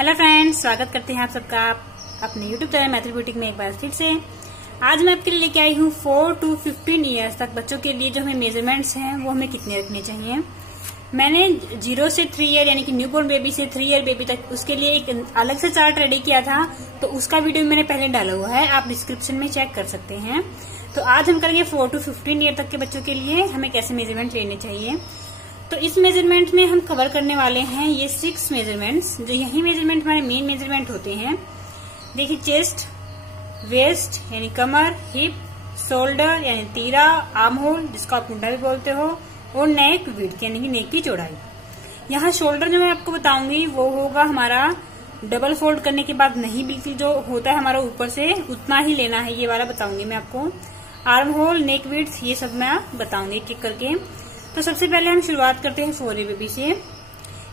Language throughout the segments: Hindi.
हेलो फ्रेंड्स, स्वागत करते हैं आप सबका अपने यूट्यूब चैनल मैथिली बुटीक में एक बार फिर से। आज मैं आपके लिए लेके आई हूँ 4 to 15 ईयर्स तक बच्चों के लिए जो हमें मेजरमेंट्स हैं वो हमें कितने रखने चाहिए। मैंने 0 से 3 ईयर यानी कि न्यूबॉर्न बेबी से 3 ईयर बेबी तक उसके लिए एक अलग से चार्ट रेडी किया था, तो उसका वीडियो मैंने पहले डाला हुआ है, आप डिस्क्रिप्शन में चेक कर सकते हैं। तो आज हम करेंगे 4 to 15 ईयर तक के बच्चों के लिए हमें कैसे मेजरमेंट लेने चाहिए। तो इस मेजरमेंट में हम कवर करने वाले हैं ये 6 मेजरमेंट्स, जो यही मेजरमेंट हमारे मेन मेजरमेंट होते हैं। देखिए, चेस्ट, वेस्ट यानी कमर, हिप, शोल्डर यानी तीरा, आर्म होल जिसको आप मुंडा भी बोलते हो, और नेक विड्थ यानी कि नेक की चौड़ाई। यहाँ शोल्डर जो मैं आपको बताऊंगी वो होगा हमारा डबल फोल्ड करने के बाद नहीं, बिल्कुल जो होता है हमारा ऊपर से उतना ही लेना है, ये वाला बताऊंगी मैं आपको। आर्म होल, नेक विड्थ ये सब मैं बताऊंगी एक एक करके। तो सबसे पहले हम शुरुआत करते हैं 4 ईयर बेबी से।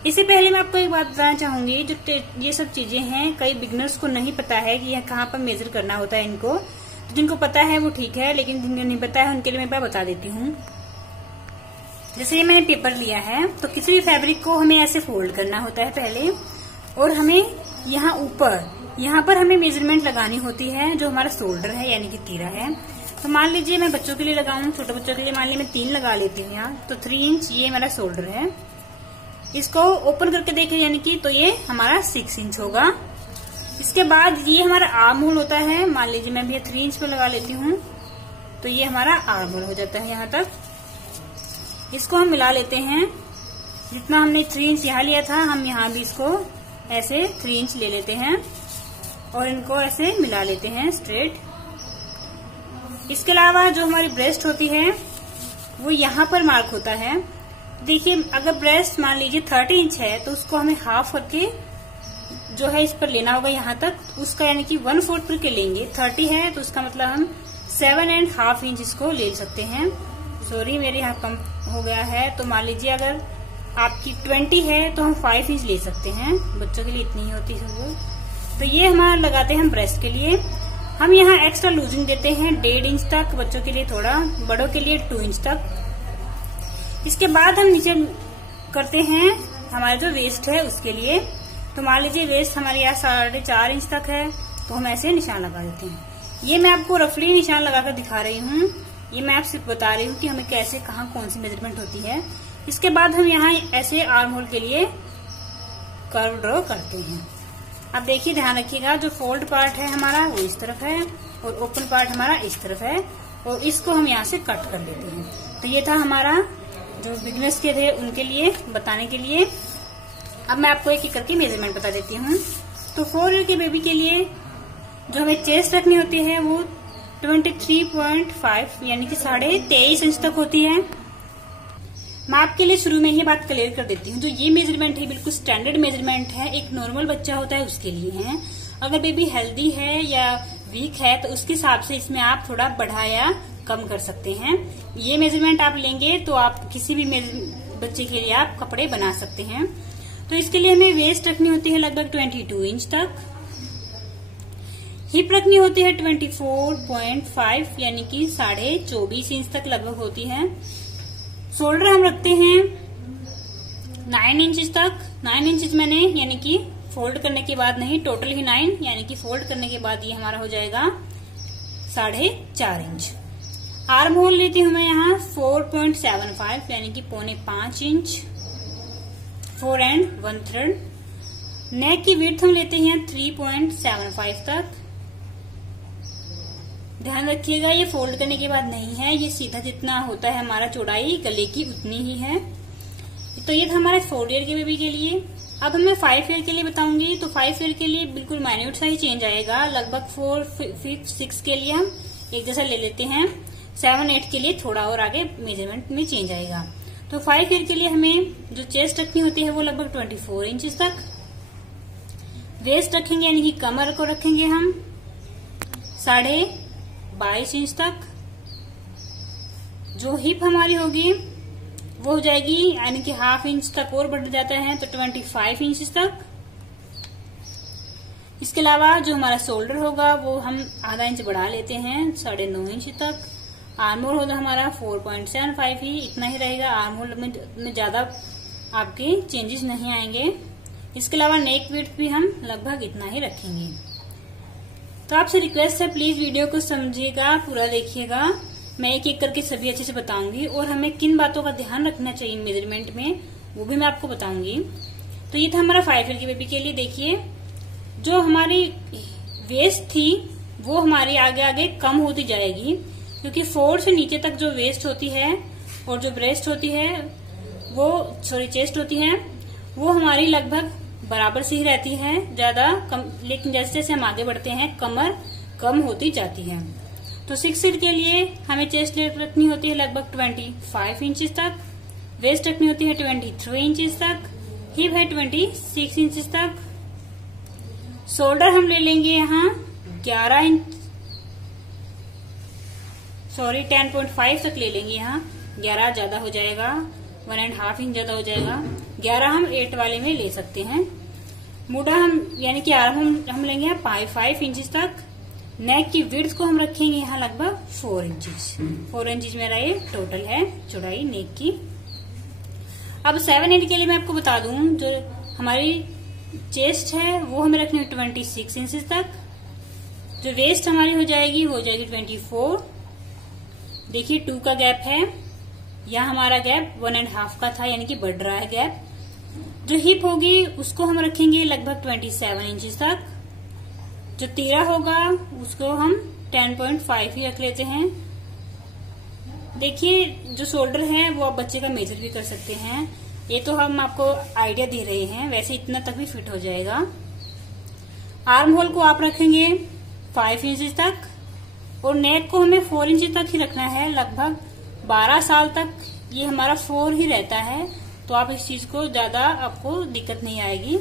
इससे पहले मैं आपको एक बात बताना चाहूंगी, जो ये सब चीजें हैं कई बिगनर्स को नहीं पता है कि यह कहाँ पर मेजर करना होता है इनको। तो जिनको पता है वो ठीक है, लेकिन जिनको नहीं पता है उनके लिए मैं बता देती हूँ। जैसे ये मैंने पेपर लिया है, तो किसी भी फैब्रिक को हमें ऐसे फोल्ड करना होता है पहले, और हमें यहाँ पर हमें मेजरमेंट लगानी होती है जो हमारा शोल्डर है यानी कि तीरा है। तो मान लीजिए मैं बच्चों के लिए लगाऊं, छोटे बच्चों के लिए मान लीजिए मैं 3 लगा लेती हूँ यहाँ, तो 3 इंच ये मेरा शोल्डर है। इसको ओपन करके देखें यानी कि तो ये हमारा 6 इंच होगा। इसके बाद ये हमारा आर्म होल होता है, मान लीजिए मैं भी 3 इंच पे लगा लेती हूँ, तो ये हमारा आर्म होल हो जाता है यहाँ तक। इसको हम मिला लेते हैं, जितना हमने 3 इंच यहाँ लिया था हम यहाँ भी इसको ऐसे 3 इंच ले लेते हैं और इनको ऐसे मिला लेते हैं स्ट्रेट। इसके अलावा जो हमारी ब्रेस्ट होती है वो यहाँ पर मार्क होता है। देखिए, अगर ब्रेस्ट मान लीजिए 30 इंच है तो उसको हमें हाफ करके जो है इस पर लेना होगा यहाँ तक, उसका यानी कि 1/4 पर के लेंगे। 30 है तो उसका मतलब हम 7.5 इंच इसको ले सकते हैं। सॉरी, मेरे यहाँ कम हो गया है, तो मान लीजिए अगर आपकी 20 है तो हम 5 इंच ले सकते हैं, बच्चों के लिए इतनी ही होती है वो। तो ये हमारा लगाते हैं हम ब्रेस्ट के लिए। हम यहाँ एक्स्ट्रा लूजिंग देते हैं 1.5 इंच तक, बच्चों के लिए थोड़ा, बड़ों के लिए 2 इंच तक। इसके बाद हम नीचे करते हैं हमारा जो वेस्ट है उसके लिए। तो मान लीजिए वेस्ट हमारे यहाँ 4.5 इंच तक है, तो हम ऐसे निशान लगा देते हैं। ये मैं आपको रफली निशान लगाकर दिखा रही हूँ, ये मैं आपसे बता रही हूँ कि हमें कैसे कहाँ कौन सी मेजरमेंट होती है। इसके बाद हम यहाँ ऐसे आर्म होल के लिए कर्व ड्रॉ करते हैं। अब देखिए, ध्यान रखिएगा, जो फोल्ड पार्ट है हमारा वो इस तरफ है और ओपन पार्ट हमारा इस तरफ है, और इसको हम यहाँ से कट कर लेते हैं। तो ये था हमारा जो बिगनर्स के थे उनके लिए बताने के लिए। अब मैं आपको एक एक करके मेजरमेंट बता देती हूँ। तो 4 ईयर के बेबी के लिए जो हमें चेस्ट रखनी होती है वो 23.5 यानी कि 23.5 इंच तक होती है। मैं आपके लिए शुरू में ही बात क्लियर कर देती हूँ, जो ये मेजरमेंट है बिल्कुल स्टैंडर्ड मेजरमेंट है, एक नॉर्मल बच्चा होता है उसके लिए है। अगर बेबी हेल्दी है या वीक है तो उसके हिसाब से इसमें आप थोड़ा बढ़ा या कम कर सकते हैं। ये मेजरमेंट आप लेंगे तो आप किसी भी बच्चे के लिए आप कपड़े बना सकते हैं। तो इसके लिए हमें वेस्ट रखनी होती है लगभग 22 इंच तक, हिप रखनी होती है 24.5 यानी कि 24.5 इंच तक लगभग होती है। शोल्डर हम रखते हैं 9 इंच तक। 9 इंच मैंने यानी कि फोल्ड करने के बाद नहीं, टोटल ही 9 यानी कि फोल्ड करने के बाद ये हमारा हो जाएगा 4.5 इंच। आर्म होल लेती हूँ मैं यहाँ 4.75 यानी कि 4.25 इंच, 4 1/3। नेक की विड्थ हम लेते हैं 3.75 तक। ध्यान रखिएगा, ये फोल्ड करने के बाद नहीं है, ये सीधा जितना होता है हमारा चौड़ाई गले की उतनी ही है। तो ये था हमारे 4 ईयर के बेबी के लिए। अब मैं 5 ईयर के लिए बताऊंगी। तो 5 ईयर के लिए बिल्कुल माइन्यूट सा ही चेंज आएगा, लगभग 4, 5, 6 के लिए हम एक जैसा ले लेते हैं। 7, 8 के लिए थोड़ा और आगे मेजरमेंट में चेंज आएगा। तो 5 ईयर के लिए हमें जो चेस्ट रखनी होती है वो लगभग 24 इंच तक। वेस्ट रखेंगे यानी कि कमर को रखेंगे हम 22.5 इंच तक। जो हिप हमारी होगी वो हो जाएगी यानी कि ½ इंच तक और बढ़ जाता है, तो 25 इंच तक। इसके अलावा जो हमारा शोल्डर होगा वो हम ½ इंच बढ़ा लेते हैं 9.5 इंच तक। आर्म होल होगा हमारा 4.75 ही, इतना ही रहेगा। आर्म होल में ज्यादा आपके चेंजेस नहीं आएंगे। इसके अलावा नेक विड्थ भी हम लगभग इतना ही रखेंगे। तो आपसे रिक्वेस्ट है, प्लीज वीडियो को समझिएगा, पूरा देखिएगा। मैं एक एक करके सभी अच्छे से बताऊंगी और हमें किन बातों का ध्यान रखना चाहिए मेजरमेंट में, वो भी मैं आपको बताऊंगी। तो ये था हमारा 5 ईयर की बेबी के लिए। देखिए, जो हमारी वेस्ट थी वो हमारी आगे आगे कम होती जाएगी, क्योंकि 4 से नीचे तक जो वेस्ट होती है और जो ब्रेस्ट होती है चेस्ट होती है वो हमारी लगभग बराबर से ही रहती है, ज्यादा कम। लेकिन जैसे जैसे हम आगे बढ़ते हैं कमर कम होती जाती है। तो 6 ईयर के लिए हमें चेस्ट रखनी होती है लगभग 25 इंचेस तक, वेस्ट रखनी होती है 23 इंचेस तक, हिप है 26 इंचेस तक। शोल्डर हम ले लेंगे यहाँ 10.5 तक ले लेंगे। यहाँ 11 ज्यादा हो जाएगा, 1.5 इंच ज्यादा हो जाएगा। 11 हम 8 वाले में ले सकते हैं। मूडा हम यानी कि आर्म हम लेंगे यहाँ 5 इंचेस तक। नेक की विड्थ को हम रखेंगे यहाँ लगभग 4 इंचेस। 4 इंचेस मेरा ये टोटल है चौड़ाई नेक की। अब 7 ईयर के लिए मैं आपको बता दूं, जो हमारी चेस्ट है वो हमें रखनी है 26 इंचेस तक। जो वेस्ट हमारी हो जाएगी 24। देखिए 2 का गैप है, यहाँ हमारा गैप 1.5 का था, यानी कि बढ़ रहा है गैप। जो हिप होगी उसको हम रखेंगे लगभग 27 इंचेस तक। जो तीरा होगा उसको हम 10.5 ही रख लेते हैं। देखिए, जो शोल्डर है वो आप बच्चे का मेजर भी कर सकते हैं, ये तो हम आपको आइडिया दे रहे हैं, वैसे इतना तक भी फिट हो जाएगा। आर्म होल को आप रखेंगे 5 इंचेस तक और नेक को हमें 4 इंच तक ही रखना है। लगभग 12 साल तक ये हमारा 4 ही रहता है, तो आप इस चीज को ज्यादा आपको दिक्कत नहीं आएगी।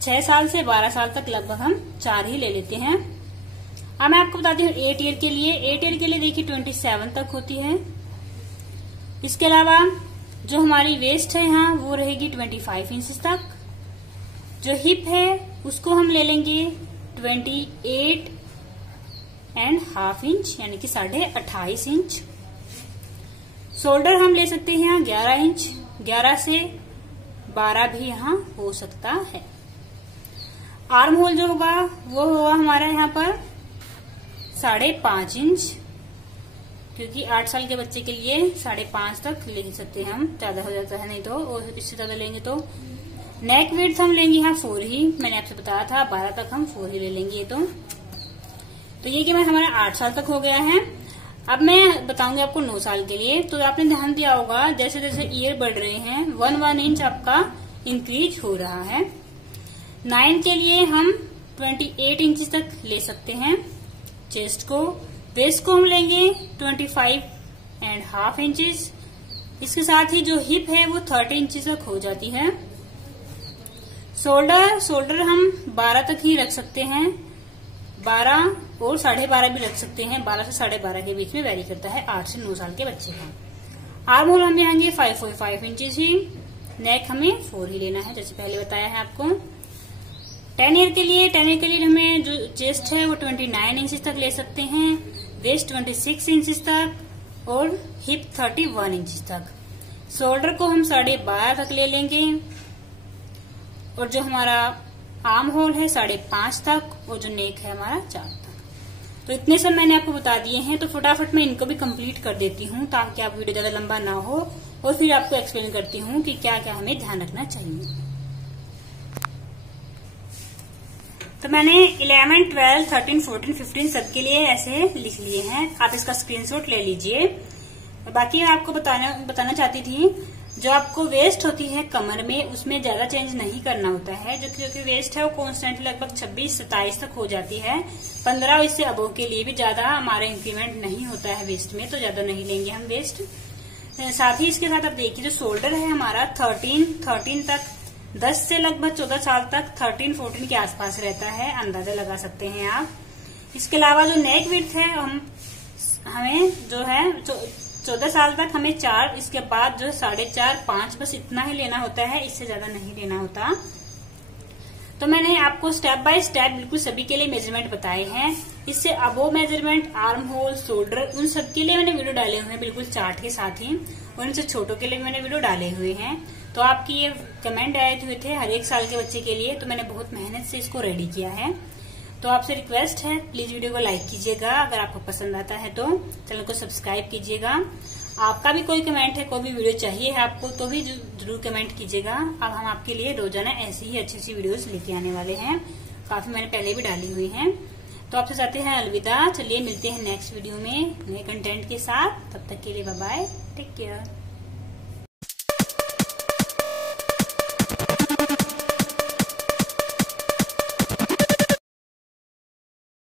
6 साल से 12 साल तक लगभग हम 4 ही ले लेते हैं। अब मैं आपको बताती हूँ 8 ईयर के लिए। 8 ईयर के लिए देखिए 27 तक होती है। इसके अलावा जो हमारी वेस्ट है यहाँ वो रहेगी 25 इंच तक। जो हिप है उसको हम ले लेंगे 28.5 इंच, यानी कि 28.5 इंच। शोल्डर हम ले सकते हैं यहाँ 11 इंच, 11 से 12 भी यहाँ हो सकता है। आर्म होल जो होगा वो होगा हमारा यहाँ पर 5.5 इंच, क्योंकि 8 साल के बच्चे के लिए 5.5 तक ले सकते हैं हम, ज्यादा हो जाता है नहीं तो, और इससे ज्यादा लेंगे तो। नेक विड्थ हम लेंगे यहाँ 4 ही, मैंने आपसे बताया था 12 तक हम 4 ही ले लेंगे। तो ये कि मैं हमारा 8 साल तक हो गया है। अब मैं बताऊंगी आपको 9 साल के लिए। तो आपने ध्यान दिया होगा जैसे जैसे ईयर बढ़ रहे हैं 1 इंच आपका इंक्रीज हो रहा है। 9 के लिए हम 28 इंच तक ले सकते हैं चेस्ट को। वेस्ट को हम लेंगे 25.5 इंचेस। इसके साथ ही जो हिप है वो 30 इंच तक हो जाती है। शोल्डर हम 12 तक ही रख सकते हैं, 12 और 12.5 भी रख सकते हैं। 12 से 12.5 के बीच में वेरी करता है 8 से 9 साल के बच्चे का। आर्म होल हम लेंगे 5.5 इंचेस ही। नेक हमें 4 ही लेना है, जैसे पहले बताया है आपको। 10 ईयर के लिए हमें जो चेस्ट है वो 29 इंच तक ले सकते हैं, वेस्ट 26 इंच तक और हिप 31 इंच तक। शोल्डर को हम 12.5 तक ले लेंगे और जो हमारा आर्म होल है 5.5 तक और जो नेक है हमारा 4 तक। तो इतने सब मैंने आपको बता दिए हैं, तो फटाफट मैं इनको भी कंप्लीट कर देती हूँ ताकि आप वीडियो ज्यादा लंबा ना हो, और फिर आपको एक्सप्लेन करती हूँ कि क्या क्या हमें ध्यान रखना चाहिए। तो मैंने 11, 12, 13, 14, 15 सबके लिए ऐसे लिख लिए हैं, आप इसका स्क्रीनशॉट ले लीजिए। बाकी मैं आपको बताना चाहती थी, जो आपको वेस्ट होती है कमर में उसमें ज्यादा चेंज नहीं करना होता है। जो क्योंकि वेस्ट है वो कॉन्स्टेंट लगभग 26-27 तक हो जाती है। 15 इससे अबव के लिए भी ज्यादा हमारा इंक्रीमेंट नहीं होता है वेस्ट में, तो ज्यादा नहीं लेंगे हम वेस्ट। साथ ही इसके साथ आप देखिए जो शोल्डर है हमारा 13 तक, 10 से लगभग 14 साल तक 13-14 के आसपास रहता है, अंदाजा लगा सकते हैं आप। इसके अलावा जो नेक विड्थ है हमें जो है 14 साल तक हमें 4, इसके बाद जो 4.5, 5 बस इतना ही लेना होता है, इससे ज्यादा नहीं लेना होता। तो मैंने आपको स्टेप बाय स्टेप बिल्कुल सभी के लिए मेजरमेंट बताए हैं। इससे अबो मेजरमेंट, आर्म होल, शोल्डर, उन सब के लिए मैंने वीडियो डाले हुए हैं बिल्कुल चार्ट के साथ ही, और इनसे छोटों के लिए भी मैंने वीडियो डाले हुए हैं। तो आपकी ये कमेंट आए हुए थे हर एक साल के बच्चे के लिए, तो मैंने बहुत मेहनत से इसको रेडी किया है। तो आपसे रिक्वेस्ट है, प्लीज वीडियो को लाइक कीजिएगा, अगर आपको पसंद आता है तो चैनल को सब्सक्राइब कीजिएगा। आपका भी कोई कमेंट है, कोई भी वीडियो चाहिए है आपको, तो भी जरूर कमेंट कीजिएगा। अब हम आपके लिए रोजाना ऐसी ही अच्छी अच्छी वीडियोस लेके आने वाले हैं, काफी मैंने पहले भी डाली हुई हैं। तो आपसे चाहते हैं अलविदा। चलिए मिलते हैं नेक्स्ट वीडियो में नए कंटेंट के साथ, तब तक के लिए बाय बाय, टेक केयर।